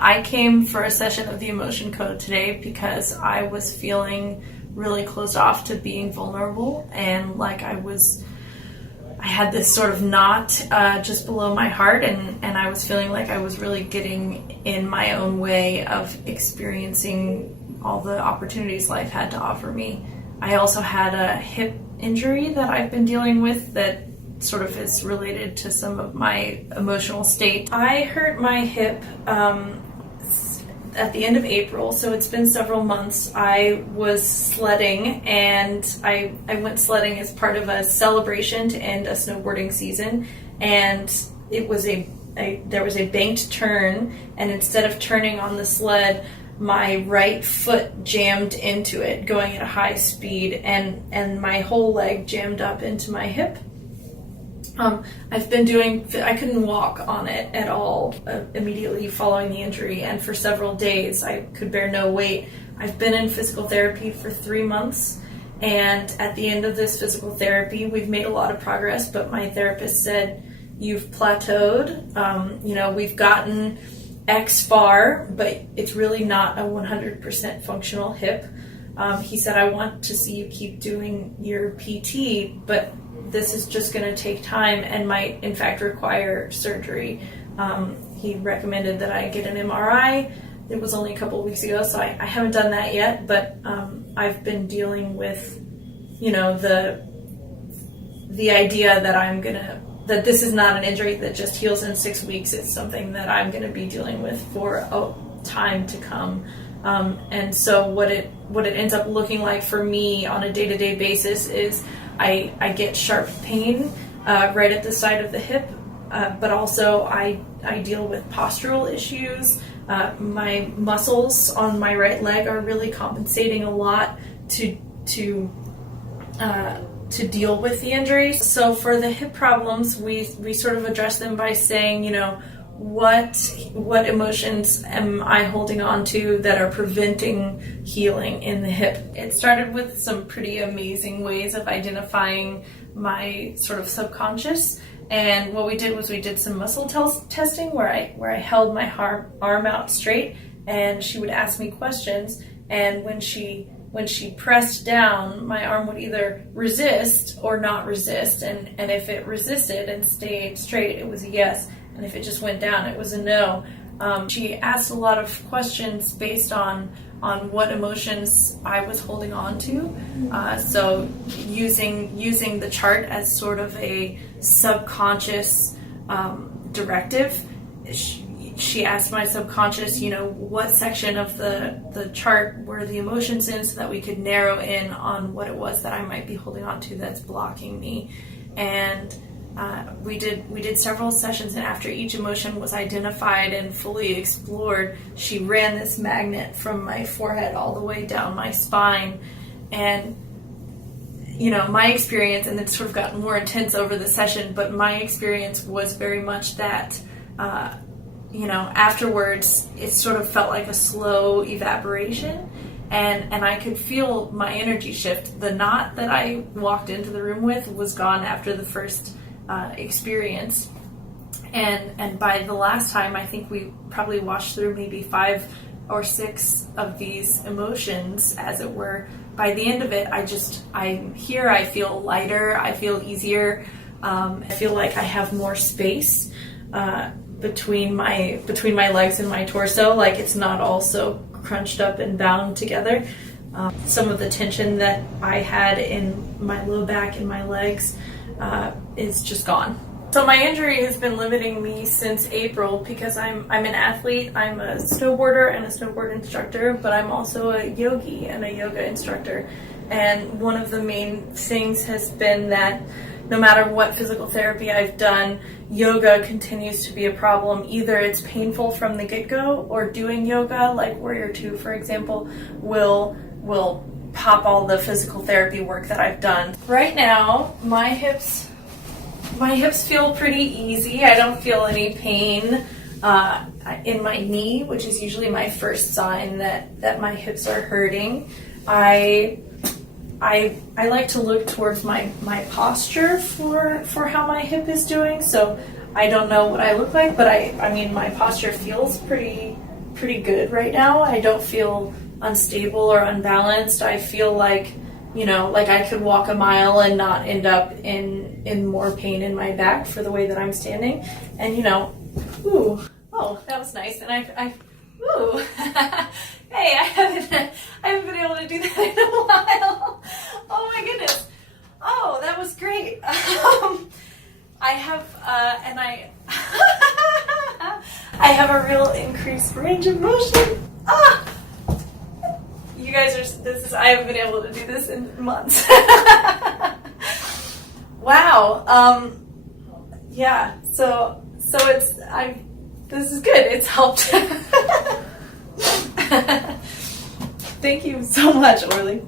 I came for a session of the emotion code today because I was feeling really closed off to being vulnerable, and like I had this sort of knot just below my heart, and I was feeling like I was really getting in my own way of experiencing all the opportunities life had to offer me. I also had a hip injury that I've been dealing with that sort of is related to some of my emotional state. I hurt my hip at the end of April, so it's been several months. I was sledding, and I went sledding as part of a celebration to end a snowboarding season, and it was there was a banked turn, and instead of turning on the sled, my right foot jammed into it going at a high speed, and my whole leg jammed up into my hip. I couldn't walk on it at all immediately following the injury, and for several days I could bear no weight. I've been in physical therapy for 3 months, and at the end of this physical therapy, we've made a lot of progress, but my therapist said, "You've plateaued, we've gotten X far, but it's really not a 100% functional hip." He said, "I want to see you keep doing your PT, but this is just going to take time and might in fact require surgery." He recommended that I get an MRI. It was only a couple of weeks ago, so I haven't done that yet, but I've been dealing with, the idea that this is not an injury that just heals in 6 weeks. It's something that I'm going to be dealing with for a time to come. And so what it ends up looking like for me on a day-to-day basis is I get sharp pain right at the side of the hip, but also I deal with postural issues. My muscles on my right leg are really compensating a lot to deal with the injuries. So for the hip problems, we sort of address them by saying, what emotions am I holding on to that are preventing healing in the hip? It started with some pretty amazing ways of identifying my sort of subconscious. And what we did was we did some muscle testing where I held my arm out straight, and she would ask me questions. And when she pressed down, my arm would either resist or not resist. And if it resisted and stayed straight, it was a yes. And if it just went down, it was a no. She asked a lot of questions based on what emotions I was holding on to. So using the chart as sort of a subconscious directive, she asked my subconscious, what section of the chart were the emotions in, so that we could narrow in on what it was that I might be holding on to that's blocking me. And we did several sessions, and after each emotion was identified and fully explored, she ran this magnet from my forehead all the way down my spine. And my experience, and it's sort of gotten more intense over the session, but my experience was very much that afterwards it sort of felt like a slow evaporation, and I could feel my energy shift. The knot that I walked into the room with was gone after the first experience, and by the last time, I think we probably washed through maybe 5 or 6 of these emotions, as it were. By the end of it, I'm here. I feel lighter. I feel easier. I feel like I have more space between my legs and my torso. Like it's not all so crunched up and bound together. Some of the tension that I had in my low back and my legs is just gone. So my injury has been limiting me since April because I'm an athlete. I'm a snowboarder and a snowboard instructor, but I'm also a yogi and a yoga instructor. And one of the main things has been that no matter what physical therapy I've done, yoga continues to be a problem. Either it's painful from the get-go, or doing yoga, like Warrior 2, for example, will pop all the physical therapy work that I've done. Right now, my hips feel pretty easy. I don't feel any pain in my knee, which is usually my first sign that my hips are hurting. I like to look towards my posture for how my hip is doing. So I don't know what I look like, but I mean my posture feels pretty pretty good right now. I don't feel unstable or unbalanced. I feel like, like I could walk a mile and not end up in more pain in my back for the way that I'm standing. And ooh, oh, that was nice. And ooh, hey, I haven't been able to do that in a while. Oh my goodness. Oh, that was great. I have, I have a real increased range of motion. You guys I haven't been able to do this in months. Wow. Yeah, so this is good. It's helped. Thank you so much, Orly.